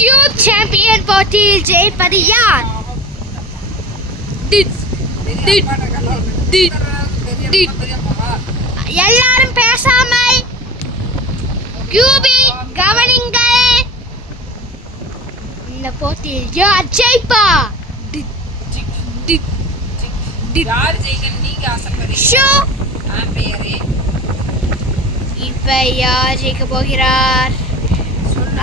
Cube champion போட்டியில் ஜெயிப்பது யார்? எல்லாரும் பேசாமல் கியூபி கவனிங்கள். இந்த போட்டியில் யார் ஜெயிப்பா? இப்ப யார் ஜெயிக்க போகிறார்?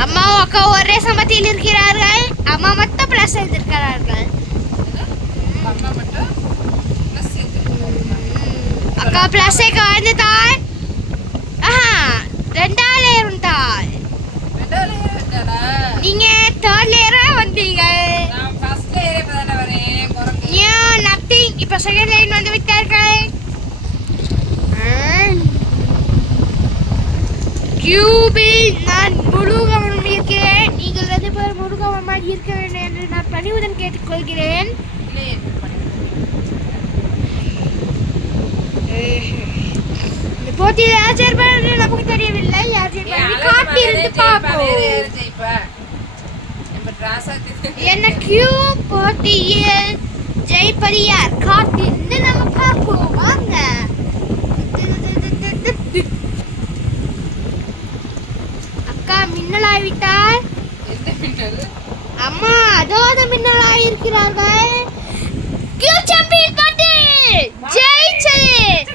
அம்மா அக்கா ஒரே சமத்தில் இருக்கிறார்கள். அம்மா மட்டும் பிளஸ் செய்திருக்கிறார்கள். அக்கா பிளஸ் வந்துட்டாள். ரெண்டாவது லேயர் உண்டாள். நீங்க தேர்ட் லேயரா வந்தீங்க. நத்திங். இப்ப செகண்ட் லைன் வந்து விட்டார்கள். கியூபில் நான் முழு கவனம் இருக்கிறேன். நீங்கள் 2 பேர் முழு கவனமாக இருக்க வேண்டும் என்று நான் பணிவுடன் கேட்டுக்கொள்கிறேன். இந்த போட்டியில் யார் ஜெயிப்பார் என்று நமக்கு தெரியவில்லை. யார் ஜெயிப்பார் காத்திருந்து பார்ப்போம். என்ன கியூப் போட்டியில் ஜெயிப்பது யார்? காத்திருந்து நம்ம பார்ப்போம். வாங்க. அக்கா மின்னலாய்விட்டால். அம்மா அதோட மின்னலாய் இருக்கிறார்கள். கியூப் சாம்பியன் போட்டி ஜெயிச்சது